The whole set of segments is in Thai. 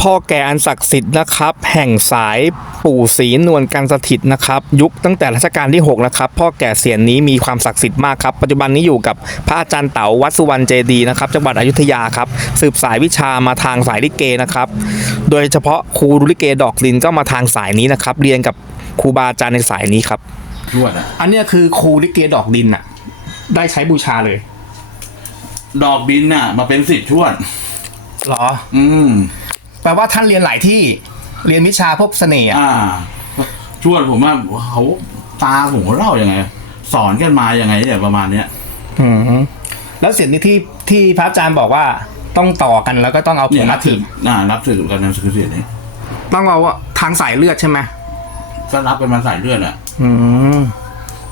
พ่อแก่อันศักดิ์สิทธิ์นะครับ แห่งสายปู่ศรีนวลกันสถิตนะครับ ยุคตั้งแต่รัชกาลที่6นะครับพ่อแก่เสียนนี้มีความศักดิ์สิทธิ์มากครับ ปัจจุบันนี้อยู่กับพระอาจารย์เต๋าวัดสุวรรณเจดีย์นะครับจังหวัดอยุธยาครับ สืบสายวิชามาทางสายลิเกนะครับ โดยเฉพาะครูลิเกดอกลินก็มาทางสายนี้นะครับ เรียนกับครูบาอาจารย์ในสายนี้ครับทวดอะอันนี้คือครูลิเกดอกดินอะ ได้ใช้บูชาเลย ดอกบินน่ะ มาเป็นสิทธิ์ทวดหรอ อืมแป ลว่าท่านเรียนหลายที่เรียนวิชาพวกเสน่ห์อะอ่าทวดผมว่าเขาตาผมเขาเล่ายังไง สอนกันมายังไงเนี่ยประมาณเนี้ยอืมแล้วเสียงนี้ที่ที่พระอาจารย์บอกว่าต้องต่อกันแล้วก็ต้องเอาผเนี่ยงนัมาบถึถืออ่านับถือกันนั่นคือเสียนี้ต้องเอาทางสายเลือดใช่ไหมก็รับเป็นมันสายเลือดอะ อืม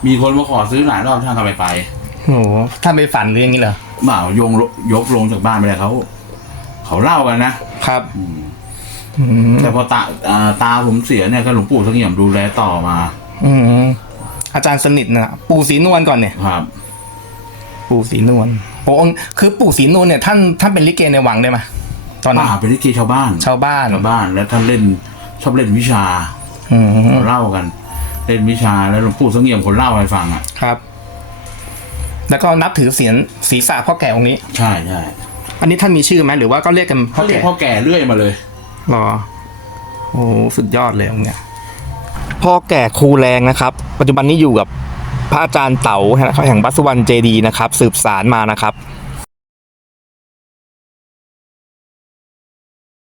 มีคนมาขอซื้อหลายรอบท่านก็ไปไปโหท่านไปฝันหรืออย่างนี้เหรอบ่าวยงยกลงจากบ้านไปเลยเขา เขาเล่ากันนะครับ อืมแต่พอตาอ่าตาผมเสียเนี่ยก็หลวงปู่เสงี่ยมดูแลต่อมาอืมอาจารย์สนิทนะปู่ศรีนวลก่อนเนี่ย ครับ ปู่ศรีนวลโอ้องค์คือปู่ศรีนวลเนี่ยท่านท่านเป็นลิเกในวังได้ไหมตอนนั้นป่าเป็นลิเกชาวบ้านชาวบ้าน ชาวบ้าน แล้วท่านเล่นชอบเล่นวิชาอืมเขาเล่ากัน เล่นวิชาแล้วหลวงปู่เสงี่ยมคนเล่าให้ฟังอะ ครับ แล้วก็นับถือเสียนศีรษะพ่อแก่องค์นี้ ใช่ใช่ อันนี้ท่านมีชื่อไหมหรือว่าก็เรียกกันพ่อเขาเรียแก่กพ่อแก่เรื่อยมาเลย หรอโอ้สุดยอดเลยองค์เนี้ยพ่อแก่ครูแรงนะครับ ปัจจุบันนี้อยู่กับพระอาจารย์เต๋าแห่งวัดสุวรรณเจดีย์นะครับ สืบสารมานะครับ